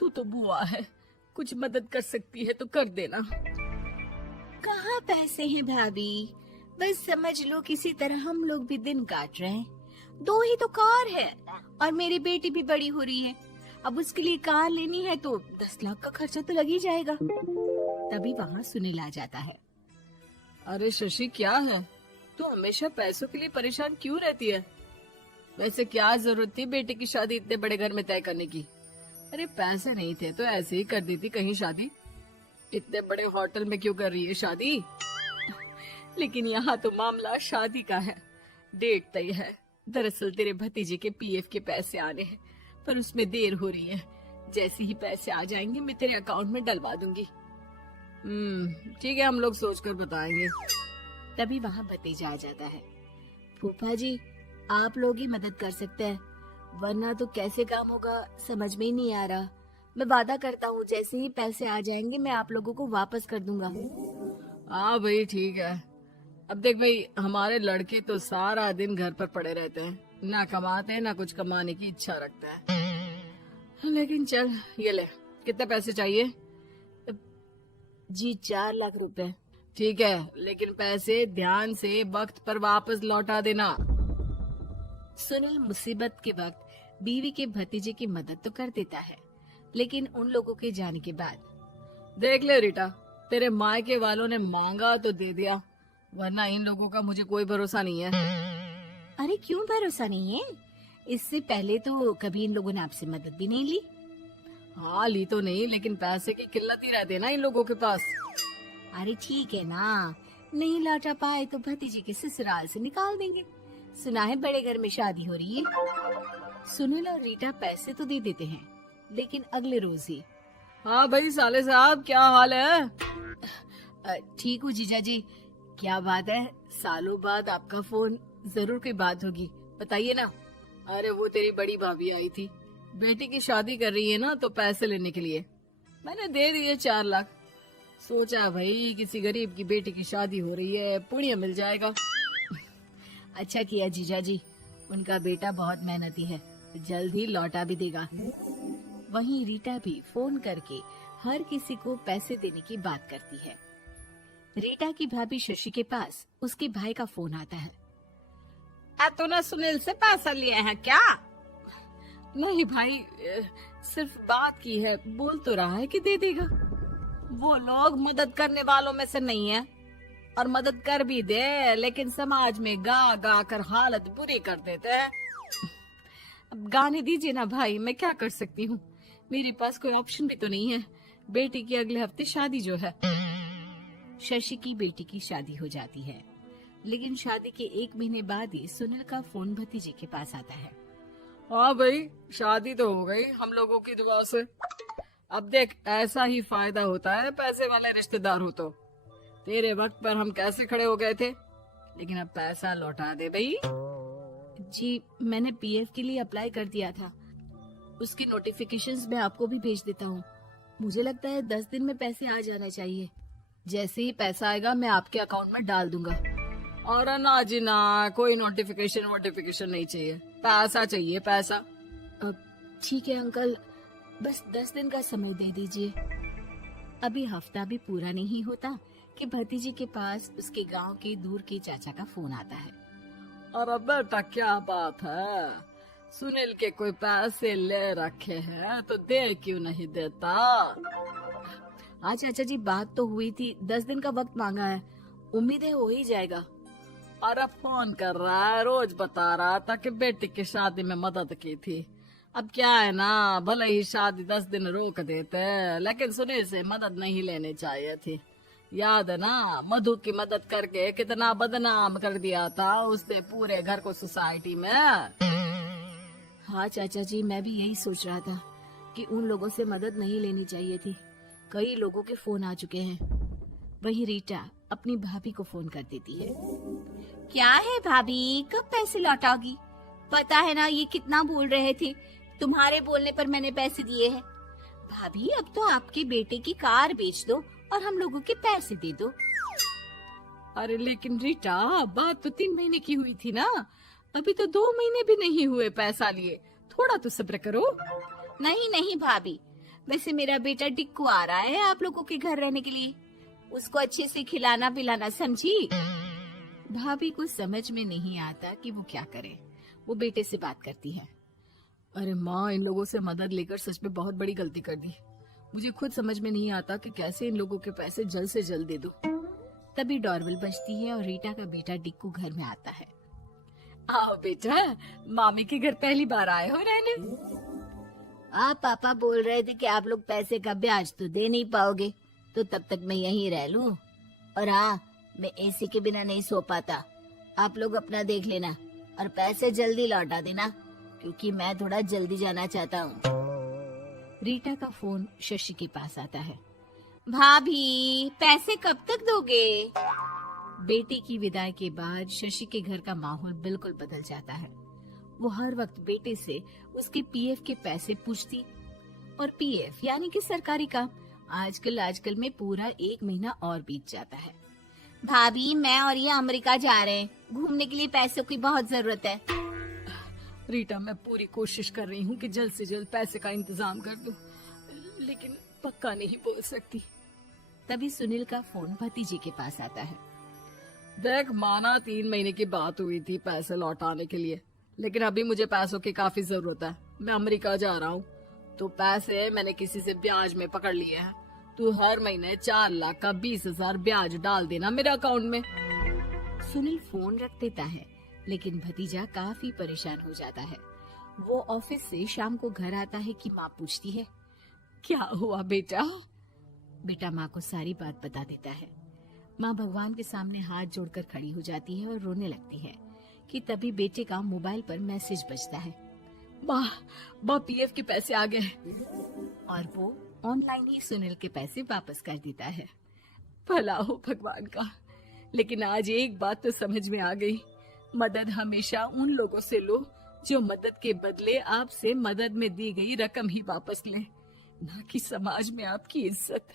तू तो बुआ है, कुछ मदद कर सकती है तो कर देना। कहाँ पैसे हैं भाभी, बस समझ लो किसी तरह हम लोग भी दिन काट रहे हैं। 2 ही तो कार है और मेरी बेटी भी बड़ी हो रही है। अब उसके लिए कार लेनी है तो 10 लाख का खर्चा तो लग ही जाएगा। तभी वहाँ सुनील आ जाता है। अरे शशि, क्या है, तू हमेशा पैसों के लिए परेशान क्यों रहती है? वैसे क्या जरूरत थी बेटी की शादी इतने बड़े घर में तय करने की? अरे पैसे नहीं थे तो ऐसे ही कर देती कहीं शादी। इतने बड़े होटल में क्यों कर रही है शादी? लेकिन यहाँ तो मामला शादी का है, डेट तय है। दरअसल तेरे भतीजे के पीएफ के पैसे आने हैं, पर उसमें देर हो रही है। जैसे ही पैसे आ जाएंगे मैं तेरे अकाउंट में डलवा दूंगी। ठीक है, हम लोग सोचकर बताएंगे। तभी वहाँ भतीजा आ जाता है। फूफा जी, आप लोग ही मदद कर सकते हैं, वरना तो कैसे काम होगा समझ में ही नहीं आ रहा। मैं वादा करता हूँ जैसे ही पैसे आ जाएंगे मैं आप लोगों को वापस कर दूंगा। हाँ भाई ठीक है। अब देख भाई, हमारे लड़के तो सारा दिन घर पर पड़े रहते हैं, ना कमाते हैं ना कुछ कमाने की इच्छा रखता है। लेकिन चल ये ले, कितने पैसे चाहिए? जी 4 लाख रुपए। ठीक है, लेकिन पैसे ध्यान से वक्त पर वापस लौटा देना। सुनील मुसीबत के वक्त बीवी के भतीजे की मदद तो कर देता है, लेकिन उन लोगों के जाने के बाद देख ले रीटा, तेरे मायके वालों ने मांगा तो दे दिया, वरना इन लोगों का मुझे कोई भरोसा नहीं है। अरे क्यों भरोसा नहीं है? इससे पहले तो कभी इन लोगों ने आपसे मदद भी नहीं ली। हाँ ली तो नहीं, लेकिन पैसे की किल्लत ही रहती है ना इन लोगों के पास। अरे ठीक है ना, नहीं लौटा पाए तो भतीजे के ससुराल से निकाल देंगे। सुना है बड़े घर में शादी हो रही है। सुनील और रीटा पैसे तो दे देते हैं, लेकिन अगले रोज ही। हाँ भाई साले साहब, क्या हाल है? ठीक हूँ जीजा जी। क्या बात है, सालों बाद आपका फोन, जरूर कोई बात होगी, बताइए ना। अरे वो तेरी बड़ी भाभी आई थी, बेटी की शादी कर रही है ना, तो पैसे लेने के लिए मैंने दे दिए 4 लाख। सोचा भाई किसी गरीब की बेटी की शादी हो रही है, पुण्य मिल जाएगा। अच्छा किया जीजा जी, उनका बेटा बहुत मेहनती है, जल्द ही लौटा भी देगा। वहीं रीटा भी फोन करके हर किसी को पैसे देने की बात करती है। रीटा की भाभी शशि के पास उसके भाई का फोन आता है। तूने सुनील से पैसा लिए हैं क्या? नहीं भाई, सिर्फ बात की है, बोल तो रहा है कि दे देगा। वो लोग मदद करने वालों में से नहीं है, और मदद कर भी दे लेकिन समाज में गा गा कर हालत बुरी कर देते हैं। अब गाने दीजिए ना भाई, मैं क्या कर सकती हूँ, मेरे पास कोई ऑप्शन भी तो नहीं है। बेटी की अगले हफ्ते शादी जो है। शशि की बेटी की शादी हो जाती है, लेकिन शादी के 1 महीने बाद ही सुनील का फोन भतीजे के पास आता है। हाँ भाई, शादी तो हो गई हम लोगों की दुआ से। अब देख, ऐसा ही फायदा होता है पैसे वाले रिश्तेदार हो तो। तेरे वक्त पर हम कैसे खड़े हो गए थे, लेकिन अब पैसा लौटा दे भाई। जी मैंने पीएफ के लिए अप्लाई कर दिया था, उसकी नोटिफिकेशंस मैं आपको भी भेज देता हूँ। मुझे लगता है 10 दिन में पैसे आ जाना चाहिए। जैसे ही पैसा आएगा मैं आपके अकाउंट में डाल दूंगा। और ना जी ना, कोई नोटिफिकेशन नहीं चाहिए, पैसा चाहिए पैसा। ठीक है अंकल, बस 10 दिन का समय दे दीजिए। अभी हफ्ता भी पूरा नहीं होता कि भतीजी के पास उसके गांव के दूर के चाचा का फोन आता है। अरे बेटा क्या बात है, सुनील के कोई पैसे ले रखे हैं तो दे क्यों नहीं देता? हाँ चाचा जी, बात तो हुई थी, 10 दिन का वक्त मांगा है, उम्मीद है हो ही जाएगा। अरे फोन कर रहा है, रोज बता रहा था कि बेटी की शादी में मदद की थी। अब क्या है ना, भले ही शादी 10 दिन रोक देते, लेकिन सुनील से मदद नहीं लेनी चाहिए थी। याद है ना, मधु की मदद करके कितना बदनाम कर दिया था उसने पूरे घर को सोसाइटी में। हाँ चाचा जी, मैं भी यही सोच रहा था कि उन लोगों से मदद नहीं लेनी चाहिए थी। कई लोगों के फोन आ चुके हैं। वही रीटा अपनी भाभी को फोन कर देती है। क्या है भाभी, कब पैसे लौटाओगी? पता है ना ये कितना बोल रहे थे, तुम्हारे बोलने पर मैंने पैसे दिए हैं। भाभी अब तो आपके बेटे की कार बेच दो और हम लोगों के पैसे दे दो। अरे लेकिन रीटा, बात तो 3 महीने की हुई थी ना, अभी तो 2 महीने भी नहीं हुए पैसा लिए, थोड़ा तो सब्र करो। नहीं नहीं भाभी, वैसे मेरा बेटा टिक्कू आ रहा है आप लोगों के घर रहने के लिए, उसको अच्छे से खिलाना पिलाना, समझी? भाभी को समझ में नहीं आता कि वो क्या करे। वो बेटे से बात करती है। अरे माँ, इन लोगों से मदद लेकर सच में बहुत बड़ी गलती कर दी। मुझे खुद समझ में नहीं आता कि कैसे इन लोगों के पैसे जल्द से जल्द दे दूं। तभी डोरबेल बजती है और रीटा का बेटा टिक्कू घर में आता है। आओ बेटा, मामी के घर पहली बार आए हो रहने? आप पापा बोल रहे थे कि आप लोग पैसे का ब्याज तो दे नहीं पाओगे, तो तब तक मैं यहीं रह लूं। और हाँ, मैं एसी के बिना नहीं सो पाता। आप लोग अपना देख लेना और पैसे जल्दी लौटा देना, क्योंकि मैं थोड़ा जल्दी जाना चाहता हूँ। रीटा का फोन शशि के पास आता है। भाभी, पैसे कब तक दोगे? बेटी की विदाई के बाद शशि के घर का माहौल बिल्कुल बदल जाता है। वो हर वक्त बेटे से उसके पीएफ के पैसे पूछती, और पीएफ यानी कि सरकारी काम। आजकल में पूरा 1 महीना और बीत जाता है। भाभी, मैं और ये अमेरिका जा रहे हैं, घूमने के लिए पैसों की बहुत जरूरत है। रीटा, मैं पूरी कोशिश कर रही हूँ कि जल्द से जल्द पैसे का इंतजाम कर दूं, लेकिन पक्का नहीं बोल सकती। तभी सुनील का फोन भतीजे के पास आता है। देख माना 3 महीने की बात हुई थी पैसे लौटाने के लिए, लेकिन अभी मुझे पैसों की काफी जरूरत है। मैं अमेरिका जा रहा हूँ, तो पैसे मैंने किसी से ब्याज में पकड़ लिए हैं। तू हर महीने 4 लाख का 20,000 ब्याज डाल देना मेरे अकाउंट में। सुनील फोन रख देता है, लेकिन भतीजा काफी परेशान हो जाता है। वो ऑफिस से शाम को घर आता है कि माँ पूछती है, क्या हुआ बेटा? बेटा माँ को सारी बात बता देता है। माँ भगवान के सामने हाथ जोड़कर खड़ी हो जाती है और रोने लगती है कि तभी बेटे का मोबाइल पर मैसेज बजता है। माँ, पीएफ के पैसे आ गए। और वो ऑनलाइन ही सुनील के पैसे वापस कर देता है। भला हो भगवान का। लेकिन आज एक बात तो समझ में आ गई, मदद हमेशा उन लोगों से लो जो मदद के बदले आपसे मदद में दी गई रकम ही वापस लें, ना कि समाज में आपकी इज्जत।